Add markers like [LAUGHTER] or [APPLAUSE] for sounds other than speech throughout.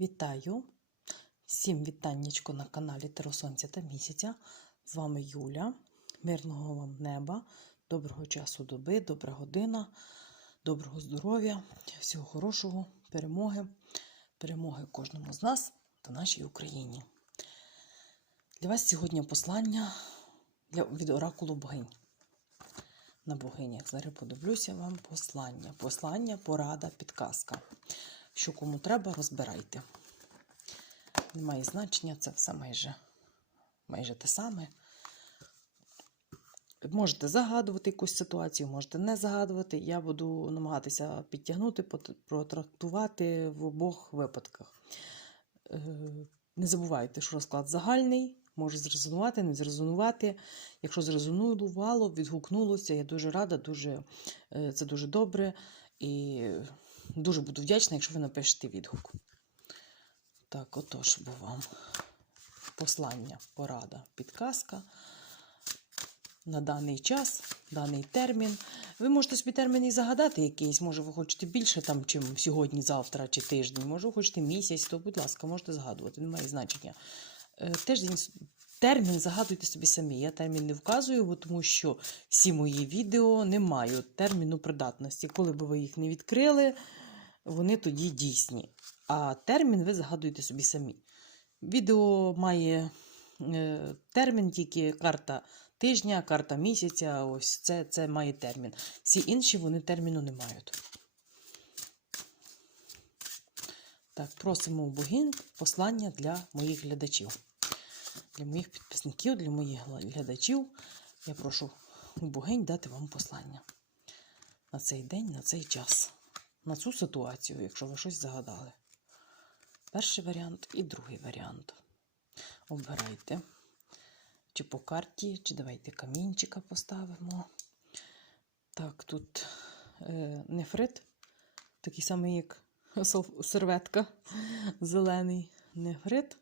Вітаю! Всім вітаннячко на каналі Таро Сонця та місяця. З вами Юля. Мирного вам неба, доброго часу доби, добра година, доброго здоров'я, всього хорошого, перемоги, перемоги кожному з нас та нашій Україні. Для вас сьогодні послання від оракулу богинь. На богинях. Зараз подивлюся вам послання. Послання, порада, підказка. Що кому треба, розбирайте. Немає значення, це все майже, майже те саме. Можете загадувати якусь ситуацію, можете не загадувати. Я буду намагатися підтягнути, протрактувати в обох випадках. Е, Не забувайте, що розклад загальний, може зрезонувати, не зрезонувати. Якщо зрезонувало, відгукнулося, я дуже рада, дуже, е, це дуже добре. І дуже буду вдячна, якщо ви напишете відгук. Так, отож, бо вам послання, порада, підказка на даний час, даний термін. Ви можете собі термін і загадати якийсь, може, ви хочете більше, там, чим сьогодні, завтра чи тиждень, може, ви хочете місяць, то, будь ласка, можете згадувати, немає значення. Е, Тиждень, термін загадуйте собі самі. Я термін не вказую, бо тому що всі мої відео не мають терміну придатності. Коли б ви їх не відкрили, вони тоді дійсні. А термін ви загадуєте собі самі. Відео має е, термін, тільки карта тижня, карта місяця. Ось це, це має термін. Всі інші вони терміну не мають. Так, просимо у богинь послання для моїх глядачів. Для моїх підписників, для моїх глядачів. Я прошу у богинь дати вам послання на цей день, на цей час, на цю ситуацію, якщо ви щось загадали. Перший варіант і другий варіант. Обирайте. Чи по карті, чи давайте камінчика поставимо. Так, тут е, нефрит, такий самий, як серветка, зелений нефрит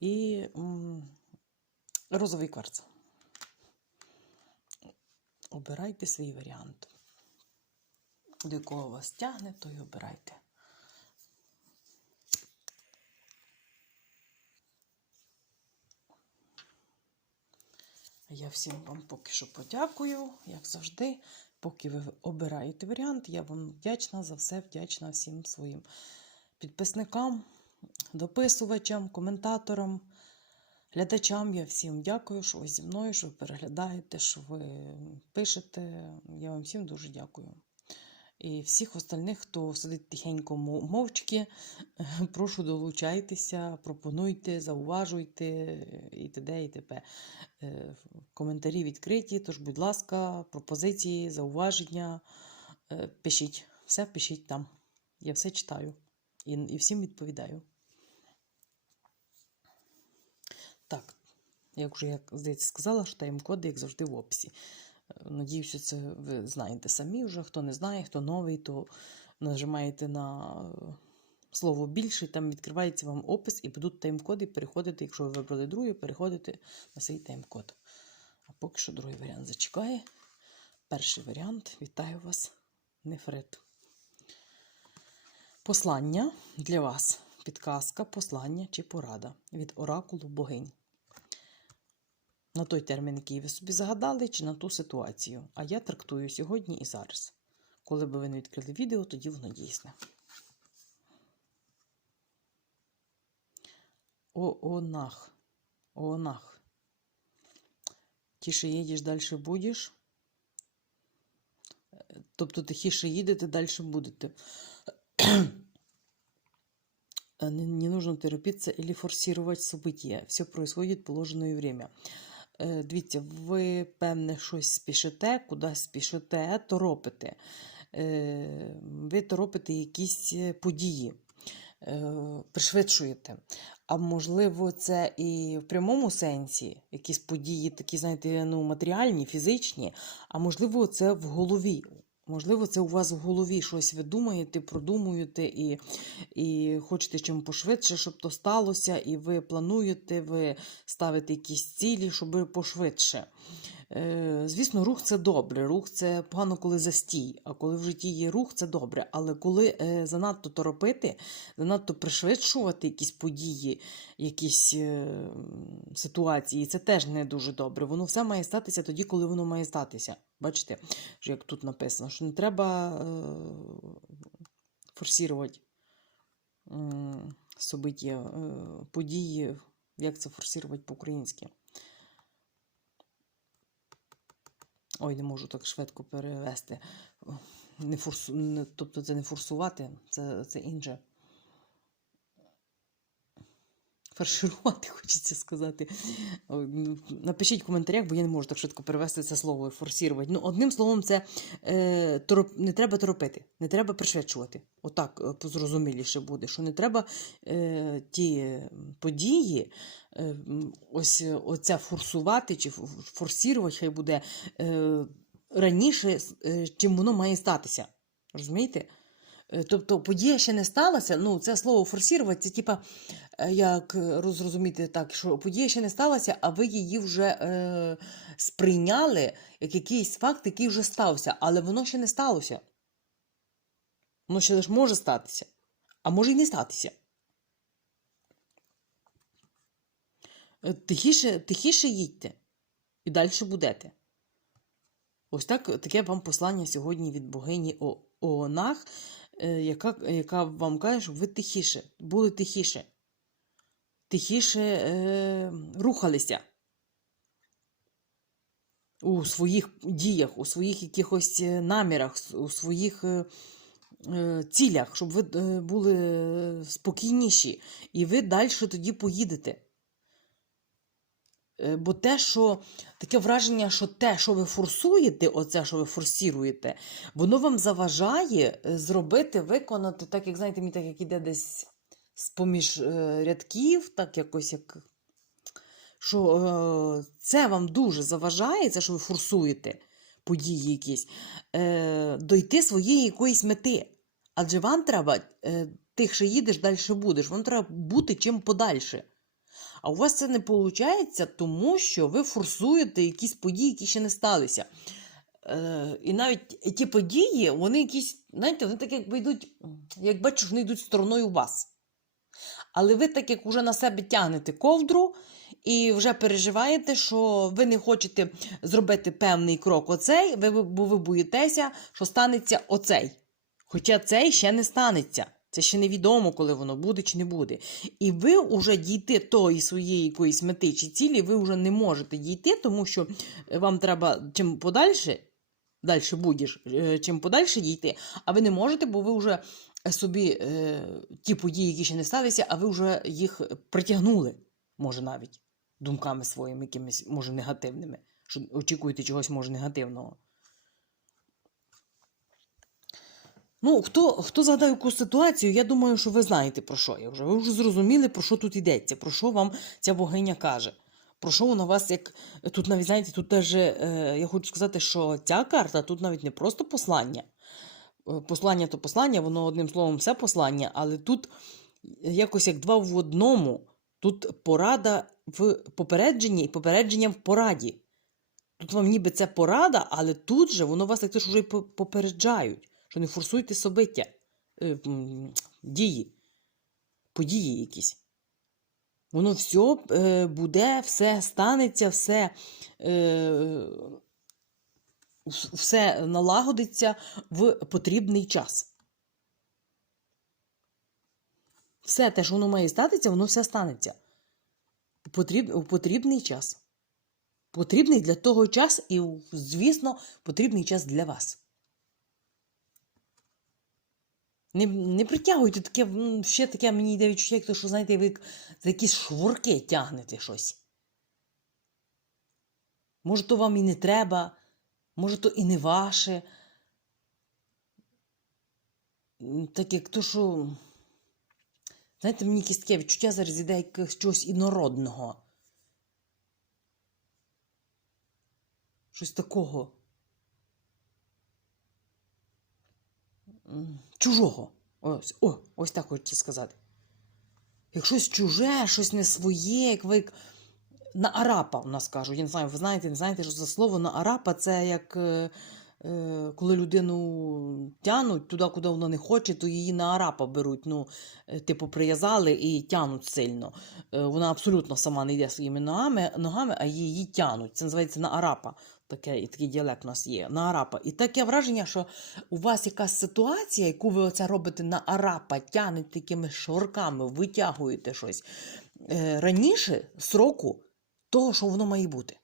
і м, розовий кварц. Обирайте свій варіант. До якого вас тягне, то й обирайте. Я всім вам поки що подякую, як завжди. Поки ви обираєте варіант, я вам вдячна за все, вдячна всім своїм підписникам, дописувачам, коментаторам, глядачам. Я всім дякую, що ви зі мною, що ви переглядаєте, що ви пишете. Я вам всім дуже дякую. І всіх остальних, хто сидить тихенько мовчки, [LAUGHS] прошу долучайтеся, пропонуйте, зауважуйте і т.д. і т.п. Е, Коментарі відкриті, тож, будь ласка, пропозиції, зауваження. е, Пишіть, все пишіть там. Я все читаю і, і всім відповідаю. Так, як вже я здається сказала, що тайм-коди, як завжди, в описі. Надіюся, це ви знаєте самі вже. Хто не знає, хто новий, то нажимаєте на е, слово більше, там відкривається вам опис і будуть тайм-коди переходити. Якщо ви вибрали другий, переходите на свій тайм-код. А поки що другий варіант зачекає. Перший варіант. Вітаю вас, Нефрит. Послання для вас. Підказка, послання чи порада від оракулу богинь. На той термін, який ви собі загадали, чи на ту ситуацію. А я трактую сьогодні і зараз. Коли би ви не відкрили відео, тоді воно дійсне. Оонах. Оонах. Тише їдеш, далі будеш. Тобто тихіше їдете, далі будете. Э, не, не нужно торопиться или форсировать события. Все происходит в положене время. Е, Дивіться, ви, певне, щось спішите, кудись спішите, торопите. Е, Ви торопите якісь е, події, пришвидшуєте. А можливо, це і в прямому сенсі якісь події, такі, знаєте, ну, матеріальні, фізичні, а можливо, це в голові. Можливо, це у вас в голові щось ви думаєте, продумуєте і, і хочете чим пошвидше, щоб то сталося, і ви плануєте, ви ставите якісь цілі, щоб пошвидше. Е, Звісно, рух це добре. Рух це погано, коли застій. А коли в житті є рух, це добре. Але коли е, занадто торопити, занадто пришвидшувати якісь події, якісь е, ситуації, це теж не дуже добре. Воно все має статися тоді, коли воно має статися. Бачите, як тут написано, що не треба форсувати собиття, події, як це форсувати по-українськи. Ой, не можу так швидко перевести. Не форсу... Тобто це не форсувати, це, це інше. Фарширувати, [LAUGHS] хочеться сказати. Напишіть в коментарях, бо я не можу так швидко перевести це слово форсувати. Ну, одним словом, це е, тороп... не треба торопити, не треба пришвидшувати. Отак е, позрозуміліше буде, що не треба е, ті події, е, ось е, оце форсувати чи форсірувати, хай буде е, раніше, е, чим воно має статися. Розумієте? Е, Тобто подія ще не сталася. Ну, це слово форсірувати, це типа, е, як е, розрозуміти так, що подія ще не сталася, а ви її вже е, сприйняли як якийсь факт, який вже стався, але воно ще не сталося. Воно ще лише може статися, а може й не статися. Е, Тихіше, тихіше їдьте і далі будете. Ось так, таке вам послання сьогодні від богині О- Оонах, е, яка, яка вам каже, щоб ви тихіше, були тихіше. Тихіше е, рухалися у своїх діях, у своїх якихось е, намірах, у своїх е, е, цілях, щоб ви е, були спокійніші, і ви далі тоді поїдете. Бо те, що таке враження, що те, що ви форсуєте, оце, що ви форсіруєте, воно вам заважає зробити, виконати, так як знаєте, мені так як іде десь з-поміж е, рядків, так якось як. Що е, це вам дуже заважає, це, що ви форсуєте події якісь, е, дойти своєї якоїсь мети. Адже вам треба, тих, що їдеш, далі будеш, вам треба бути чим подальше. А у вас це не виходить, тому що ви форсуєте якісь події, які ще не сталися. І навіть ті події, вони якісь, знаєте, вони так якби йдуть, як бачу, вони йдуть стороною вас. Але ви так як уже на себе тягнете ковдру і вже переживаєте, що ви не хочете зробити певний крок оцей, ви, бо ви боїтеся, що станеться оцей. Хоча цей ще не станеться. Це ще невідомо, коли воно буде чи не буде. І ви вже дійти тої своєї якоїсь мети чи цілі, ви вже не можете дійти, тому що вам треба чим подальше, далі будеш, е, чим подальше дійти, а ви не можете, бо ви вже собі е, ті події, які ще не сталися, а ви вже їх притягнули, може навіть думками своїми, якимись, може, негативними, що очікуєте чогось може негативного. Ну, хто, хто згадає якусь ситуацію, я думаю, що ви знаєте про що я вже. Ви вже зрозуміли, про що тут йдеться, про що вам ця богиня каже. Про що вона вас як. Тут навіть, знаєте, тут теж е, я хочу сказати, що ця карта тут навіть не просто послання. Е, Послання то послання, воно одним словом все послання, але тут якось як два в одному. Тут порада в попередженні і попередження в пораді. Тут вам ніби це порада, але тут же воно вас так теж вже попереджають, що не форсуйте собиття, е, дії, події якісь. Воно все буде, все станеться, все, е, все налагодиться в потрібний час. Все те, що воно має статися, воно все станеться. У, потріб, у потрібний час. Потрібний для того час, і, звісно, потрібний час для вас. Не, не притягуйте таке, ще таке мені йде відчуття, як то, що, знаєте, ви за якісь шворки тягнете щось. Може, то вам і не треба, може, то і не ваше. Так як то, що. Знаєте, мені якесь таке відчуття зараз іде як чогось інородного. Щось такого. Чужого. Ось, о, ось так хочеться сказати. Як щось чуже, щось не своє, як ви. На арапа у нас кажуть. Я не знаю, ви знаєте, не знаєте, що за слово на арапа це як е, е, коли людину тянуть туди, куди вона не хоче, то її на арапа беруть. Ну, е, типу, прив'язали і тянуть сильно. Е, вона абсолютно сама не йде своїми ногами, ногами а її тянуть. Це називається на арапа. Таке, і такий діалект у нас є на арапа. І таке враження, що у вас якась ситуація, яку ви оце робите на арапа, тянете такими шорками, витягуєте щось е, раніше сроку того, що воно має бути.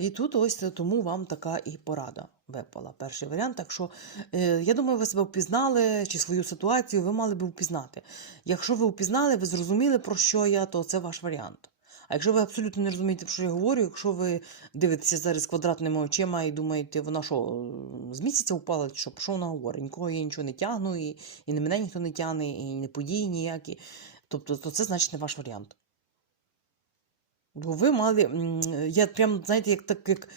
І тут ось тому вам така і порада випала. Перший варіант. Так що, е, я думаю, ви себе впізнали чи свою ситуацію ви мали би впізнати. Якщо ви впізнали, ви зрозуміли, про що я, то це ваш варіант. А якщо ви абсолютно не розумієте, про що я говорю, якщо ви дивитеся зараз квадратними очима і думаєте, вона що, з місяця впала, що, про що вона говорить? Нікого я нічого не тягну, і, і на мене ніхто не тягне, і не події ніякі. Тобто, то це значить не ваш варіант. Бо ви мали. Я прям, знаєте, як так як.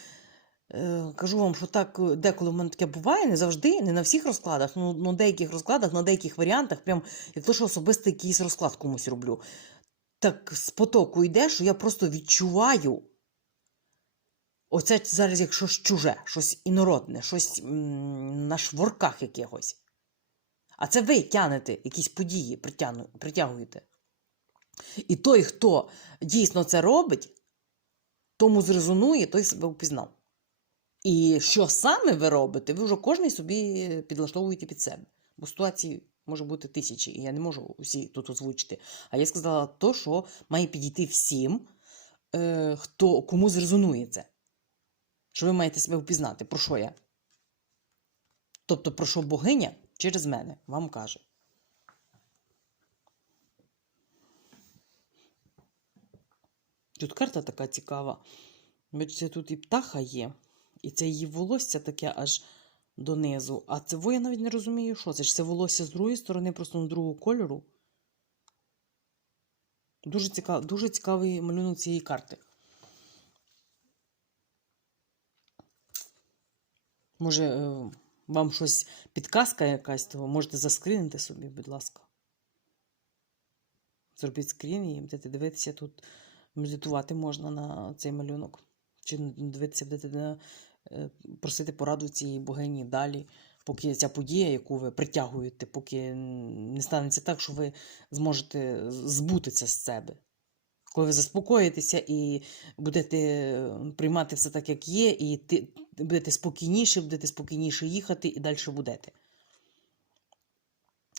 е, Кажу вам, що так е, деколи в мене таке буває, не завжди, не на всіх розкладах, ну на деяких розкладах, на деяких варіантах, прям як то, що особисто якийсь розклад комусь роблю. Так з потоку йде, що я просто відчуваю. Оце зараз, як щось чуже, щось інородне, щось м, на шворках якихось. А це ви тянете якісь події, притягуєте. І той, хто дійсно це робить, тому зрезонує, той себе впізнав. І що саме ви робите, ви вже кожен собі підлаштовуєте під себе. Бо ситуацій може бути тисячі, і я не можу усі тут озвучити. А я сказала то, що має підійти всім, е, хто, кому зрезонує це. Що ви маєте себе впізнати, про що я? Тобто, про що богиня через мене вам каже. Тут карта така цікава. Бачите, тут і птаха є, і це її волосся таке аж донизу. А це я навіть не розумію, що це. Чи це волосся з другої сторони, просто на другого кольору. Дуже, цікав, дуже цікавий малюнок цієї карти. Може, е, вам щось підказка якась, то можете заскрінити собі, будь ласка. Зробіть скрін і будете дивитися тут, медитувати можна на цей малюнок. Чи дивитися, будете е, просити пораду цієї богині далі, поки ця подія, яку ви притягуєте, поки не станеться так, що ви зможете збутися з себе. Коли ви заспокоїтеся і будете приймати все так, як є, і ти будете спокійніше, будете спокійніше їхати і далі будете.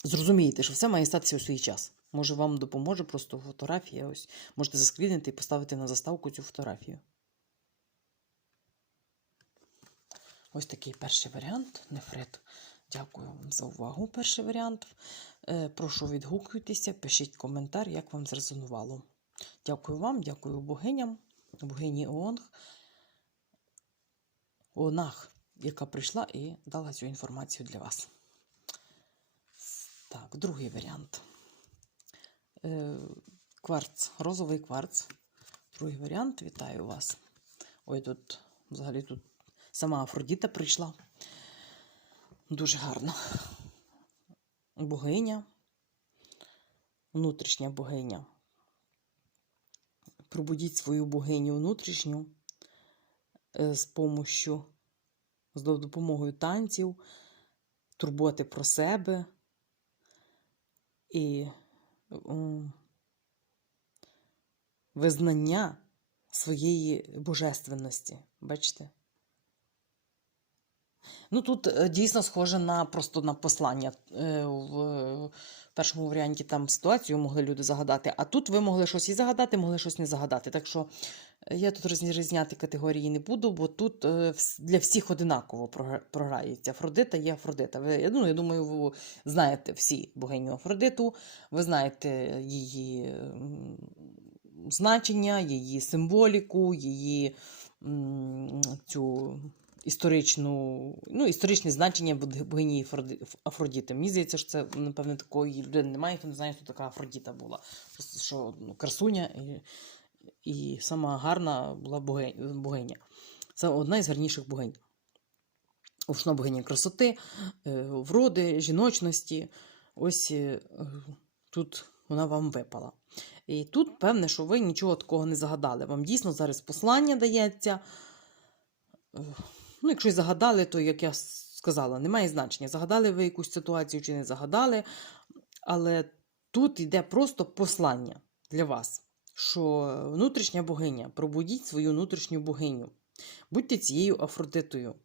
Зрозумієте, що все має статися у свій час. Може, вам допоможе просто фотографія. Ось можете заскрінити і поставити на заставку цю фотографію. Ось такий перший варіант. Нефрит. Дякую вам за увагу. Перший варіант. Е, Прошу відгукуйтеся, пишіть коментар, як вам зрезонувало. Дякую вам, дякую богиням, богині Оонг, Онах, яка прийшла і дала цю інформацію для вас. Так, другий варіант. Е, Кварц, розовий кварц. Другий варіант. Вітаю вас. Ой, тут взагалі тут сама Афродіта прийшла. Дуже гарно. Богиня, внутрішня богиня. Пробудіть свою богиню внутрішню е, з помощю, з допомогою танців, турботи про себе і визнання своєї божественності. Бачите? Ну, тут е, дійсно схоже на просто на послання. Е, В першому варіанті там ситуацію могли люди загадати, а тут ви могли щось і загадати, могли щось не загадати. Так що е, я тут розрізняти категорії не буду, бо тут для всіх одинаково програється. Афродита є Афродита. Ви, ну, я думаю, ви знаєте всі богиню Афродиту, ви знаєте її значення, її символіку, її цю історичну, ну, історичне значення бог- богині Афродіти. Мені здається, що це, напевно, такої людини немає, хто не знає, хто така Афродіта була. Що ну, красуня і, і сама гарна була богиня. Це одна із гарніших богинь. Ушна богиня красоти, е, вроди, жіночності. Ось е, тут вона вам випала. І тут певне, що ви нічого такого не загадали. Вам дійсно зараз послання дається. Ну, якщо й загадали, то, як я сказала, немає значення, загадали ви якусь ситуацію чи не загадали. Але тут йде просто послання для вас, що внутрішня богиня, пробудіть свою внутрішню богиню. Будьте цією Афродитою.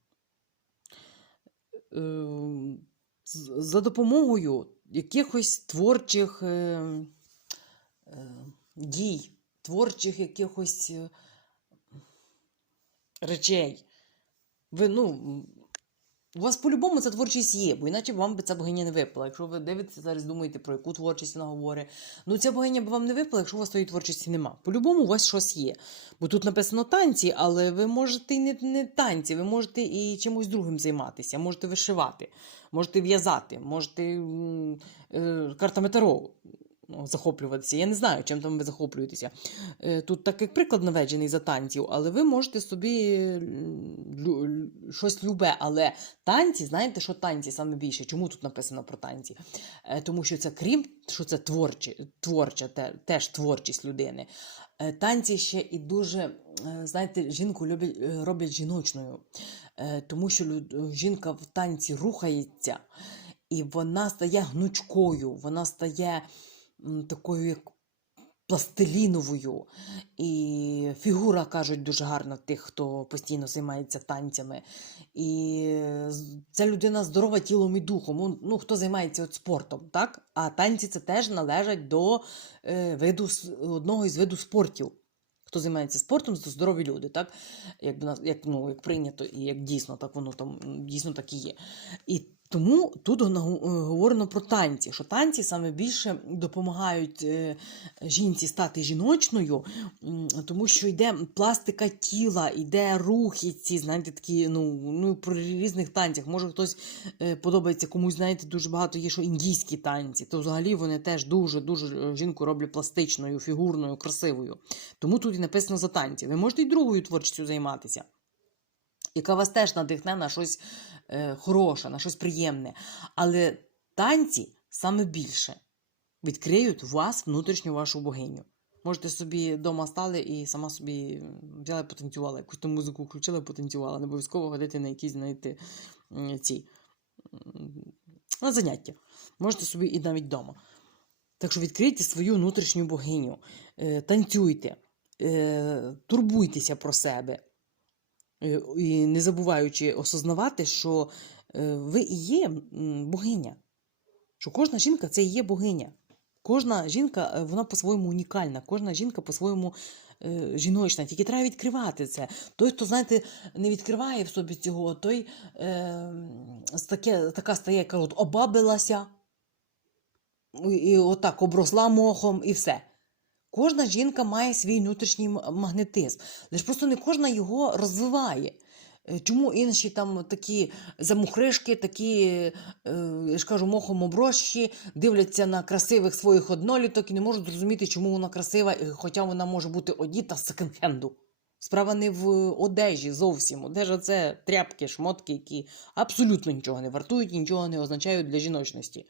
Е, За допомогою якихось творчих е, е, дій, творчих якихось речей. Ви, ну, у вас по-любому ця творчість є, бо іначе б вам би ця богиня не випала. Якщо ви дивитеся зараз, думаєте, про яку творчість вона говорить. Ну, ця богиня б вам не випала, якщо у вас тої творчості нема. По-любому у вас щось є. Бо тут написано танці, але ви можете і не, не танці, ви можете і чимось другим займатися, можете вишивати, можете в'язати, можете е, картами Таро ну, захоплюватися. Я не знаю, чим там ви захоплюєтеся. Е, Тут так як приклад наведений за танців, але ви можете собі щось любе. Але танці, знаєте, що танці саме більше? Чому тут написано про танці? Е, Тому що це крім, що це творчі, творча, те- теж творчість людини. Е, Танці ще і дуже, знаєте, жінку люблять, роблять жіночною, тому що жінка в танці рухається, і вона стає гнучкою, вона стає такою, як пластиліновою. І фігура, кажуть, дуже гарна тих, хто постійно займається танцями. І ця людина здорова тілом і духом. Ну, хто займається от спортом, так? А танці це теж належать до е, виду, одного із виду спортів. Хто займається спортом, то здорові люди, так? Як, як, ну, як прийнято і як дійсно, так воно там дійсно так і є. І тому тут е, говорено про танці, що танці саме більше допомагають е, жінці стати жіночною, тому що йде пластика тіла, йде рухи ці, знаєте, такі, ну, ну про різних танцях. Може хтось е, подобається комусь, знаєте, дуже багато є, що індійські танці, то взагалі вони теж дуже-дуже жінку роблять пластичною, фігурною, красивою. Тому тут і написано за танці. Ви можете і другою творчістю займатися, яка вас теж надихне на щось е, хороше, на щось приємне. Але танці саме більше відкриють вас внутрішню вашу богиню. Можете собі вдома стали і сама собі взяла і потанцювала. Якусь там музику включила, потанцювала. Не обов'язково ходити на якісь, знаєте, ці на заняття. Можете собі і навіть вдома. Так що відкрийте свою внутрішню богиню, е, танцюйте, е, турбуйтеся про себе. Е, І не забуваючи осознавати, що е, ви і є богиня. Що кожна жінка це і є богиня. Кожна жінка, е, вона по-своєму унікальна, кожна жінка по-своєму е, жіночна. Тільки треба відкривати це. Той, хто, знаєте, не відкриває в собі цього, той е, таке, така стає, яка от обабилася, і, і отак обросла мохом, і все. Кожна жінка має свій внутрішній магнетизм, лише просто не кожна його розвиває. Е, Чому інші там такі замухришки, такі, е, я ж кажу, мохом оброщі, дивляться на красивих своїх одноліток і не можуть зрозуміти, чому вона красива, хоча вона може бути одіта з секонд-хенду. Справа не в одежі зовсім. Одежа це тряпки, шмотки, які абсолютно нічого не вартують нічого не означають для жіночності.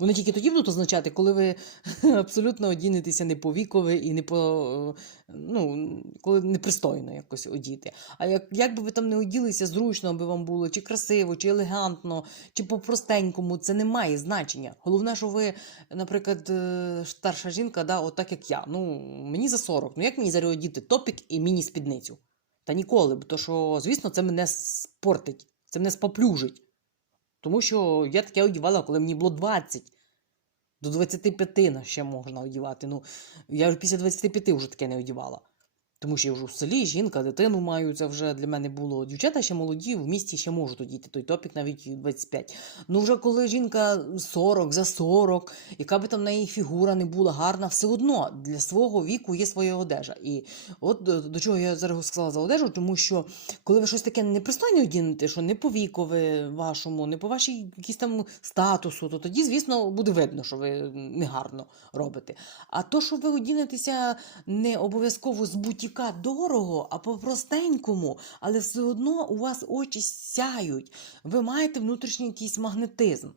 Вони тільки тоді будуть означати, коли ви [LAUGHS] абсолютно одінетеся не по вікові і не по ну, коли непристойно якось одіти. А як, як би ви там не оділися, зручно аби вам було, чи красиво, чи елегантно, чи по-простенькому, це не має значення. Головне, що ви, наприклад, е, старша жінка, да, от як я. Ну, мені за 40. Ну як мені зараз одіти топік і міні-спідницю? Та ніколи, бо то що, звісно, це мене спортить, це мене споплюжить. Тому що я таке одягала, коли мені було 20. До 25 на ще можна одягати. Ну, я після 25 вже таке не одягала. Тому що я вже в селі, жінка, дитину маю, це вже для мене було. Дівчата ще молоді, в місті ще можуть одіти той топік навіть і 25. Ну, вже коли жінка 40, за 40, яка би там в неї фігура не була гарна, все одно для свого віку є своя одежа. І от до, до чого я зараз сказала за одежу, тому що коли ви щось таке непристойне одінете, що не по вікові вашому, не по вашій якійсь там статусу, то тоді, звісно, буде видно, що ви негарно робите. А то, що ви одінетеся не обов'язково з бутіка дорого, а по-простенькому, але все одно у вас очі сяють. Ви маєте внутрішній якийсь магнетизм.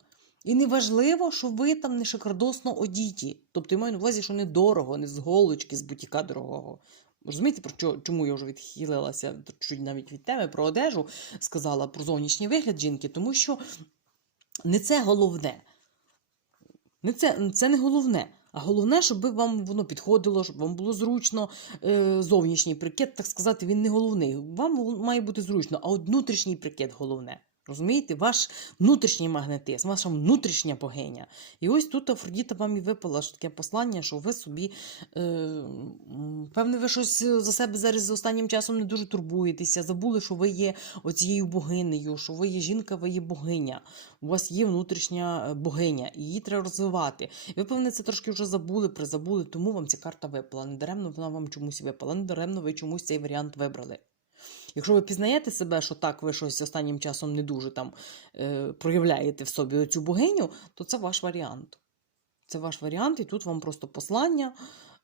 І не важливо, що ви там не шикардосно одіті. Тобто я маю на увазі, що не дорого, не з голочки, з бутіка дорогого. Розумієте, про що, чому я вже відхилилася чуть навіть від теми про одежу, сказала про зовнішній вигляд жінки, тому що не це головне. Не це, це не головне. А головне, щоб вам воно підходило, щоб вам було зручно. Е, зовнішній прикет, так сказати, він не головний. Вам має бути зручно, а от внутрішній прикет головне. Розумієте, ваш внутрішній магнетизм, ваша внутрішня богиня. І ось тут Афродіта вам і випала що таке послання, що ви собі, е, певне, ви щось за себе зараз останнім часом не дуже турбуєтеся, забули, що ви є оцією богинею, що ви є жінка, ви є богиня. У вас є внутрішня е, богиня, і її треба розвивати. Ви, певне, це трошки вже забули, призабули, тому вам ця карта випала. Недаремно вона вам чомусь випала, недаремно ви чомусь цей варіант вибрали. Якщо ви пізнаєте себе, що так ви щось останнім часом не дуже там е, проявляєте в собі цю богиню, то це ваш варіант. Це ваш варіант, і тут вам просто послання.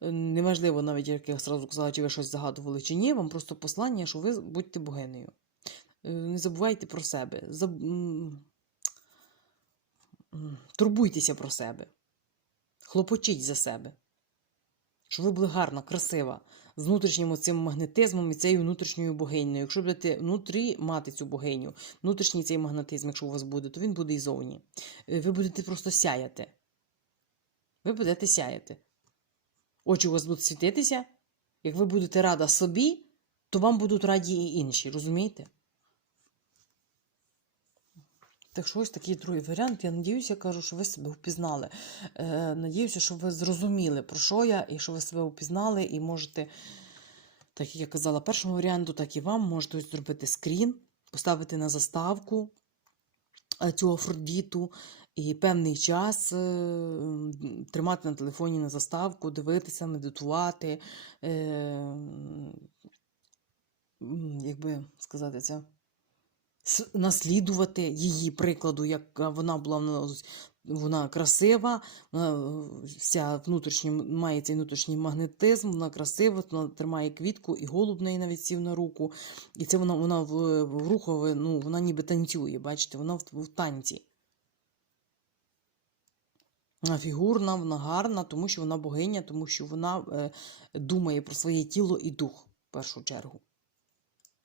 Е, Неважливо, навіть як я сразу казала, чи ви щось загадували чи ні, вам просто послання, що ви будьте богинею. Е, Не забувайте про себе. Заб... Турбуйтеся про себе. Хлопочіть за себе. Щоб ви були гарна, красива, з внутрішнім цим магнетизмом і цією внутрішньою богинею. Якщо будете внутрі мати цю богиню, внутрішній цей магнетизм, якщо у вас буде, то він буде і зовні. Е, Ви будете просто сяяти. Ви будете сяяти. Очі у вас будуть світитися. Як ви будете рада собі, то вам будуть раді і інші, розумієте? Так що ось такий другий варіант. Я надіюся, кажу, що ви себе впізнали. Е, надіюся, що ви зрозуміли, про що я, і що ви себе впізнали, і можете, так як я казала першому варіанту, так і вам можете ось зробити скрін, поставити на заставку е, цю Афродіту і певний час е, тримати на телефоні на заставку, дивитися, медитувати. Е, м, як би сказати це? Наслідувати її прикладу, яка вона була вона, красива, вона вся внутрішня, має цей внутрішній магнетизм, вона красива, вона тримає квітку, і голуб неї навіть сів на руку. І це вона, вона в, в рухове, ну, вона ніби танцює, бачите, вона в, в танці. Вона фігурна, вона гарна, тому що вона богиня, тому що вона е, думає про своє тіло і дух в першу чергу,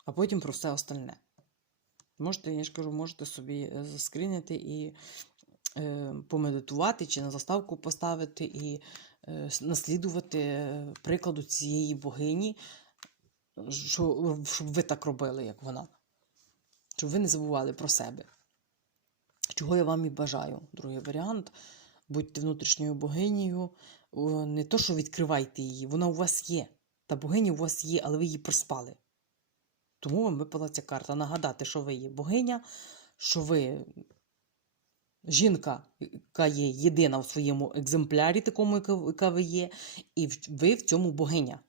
а потім про все остальне. Можете, я ж кажу, можете собі е, заскрінити і е, помедитувати чи на заставку поставити і е, наслідувати е, прикладу цієї богині, що, щоб ви так робили, як вона. Щоб ви не забували про себе. Чого я вам і бажаю. Другий варіант. Будьте внутрішньою богинею. Не то, що відкривайте її, вона у вас є. Та богиня у вас є, але ви її проспали. Тому вам випала ця карта. Нагадати, що ви є богиня, що ви жінка, яка є єдина в своєму екземплярі, такому, яка- ви є, і ви в цьому богиня.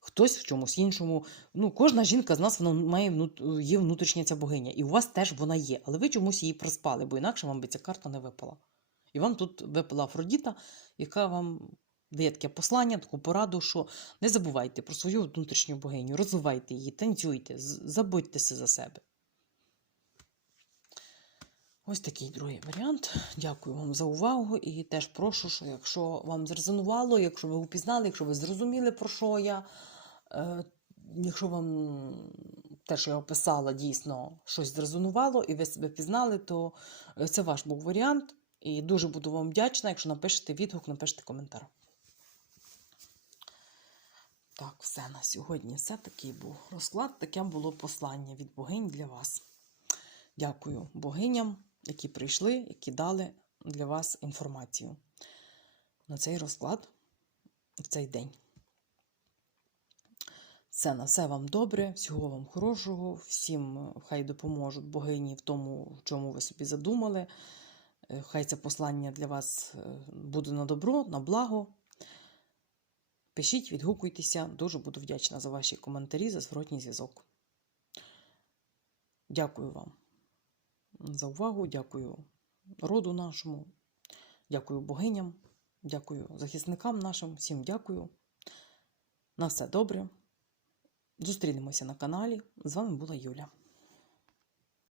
Хтось в чомусь іншому. Ну, кожна жінка з нас вона має є внутрішня ця богиня. І у вас теж вона є, але ви чомусь її приспали, бо інакше вам би ця карта не випала. І вам тут випала Афродіта, яка вам дає таке послання, таку пораду, що не забувайте про свою внутрішню богиню, розвивайте її, танцюйте, забудьтеся за себе. Ось такий другий варіант. Дякую вам за увагу. І теж прошу, що якщо вам зрезонувало, якщо ви упізнали, якщо ви зрозуміли, про що я, е, якщо вам те, що я описала, дійсно щось зрезонувало, і ви себе пізнали, то е, це ваш був варіант. І дуже буду вам вдячна, якщо напишете відгук, напишете коментар. Так, все на сьогодні. Все такий був розклад. Таке було послання від богинь для вас. Дякую богиням, які прийшли, які дали для вас інформацію на цей розклад в цей день. Все на все вам добре, всього вам хорошого, всім е, хай допоможуть богині в тому, в чому ви собі задумали. Е, Хай це послання для вас е, буде на добро, на благо. Пишіть, відгукуйтеся, дуже буду вдячна за ваші коментарі, за зворотній зв'язок. Дякую вам за увагу, дякую роду нашому, дякую богиням, дякую захисникам нашим, всім дякую. На все добре. Зустрінемося на каналі. З вами була Юля.